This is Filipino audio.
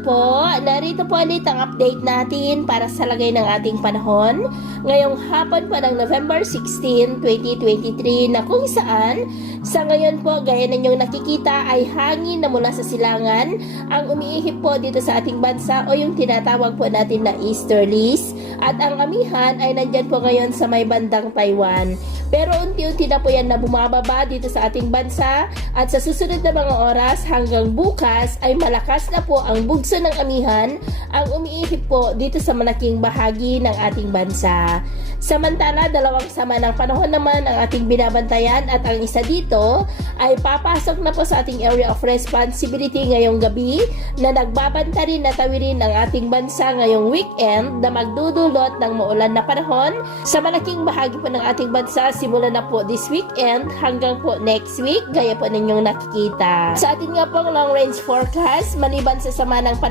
Po, narito po ulit ang update natin para sa lagay ng ating panahon ngayong hapon po ng November 16, 2023 na kung saan sa ngayon po gaya ninyong nakikita ay hangin na mula sa silangan ang umiihip po dito sa ating bansa o yung tinatawag po natin na easterlies at ang amihan ay nandyan po ngayon sa may bandang Taiwan. Pero unti-unti na po yan na bumababa dito sa ating bansa at sa susunod na mga oras hanggang bukas ay malakas na po ang bugso ng amihan ang umiihip po dito sa malaking bahagi ng ating bansa. Samantala, dalawang sama ng panahon naman ang ating binabantayan at ang isa dito ay papasok na po sa ating area of responsibility ngayong gabi na nagbabanta rin na tawirin ang ating bansa ngayong weekend na magdudulot ng maulan na panahon sa malaking bahagi po ng ating bansa simula na po this weekend hanggang po next week gaya po ninyong nakikita. Sa ating nga pong long range forecast, maliban sa sama ng panahon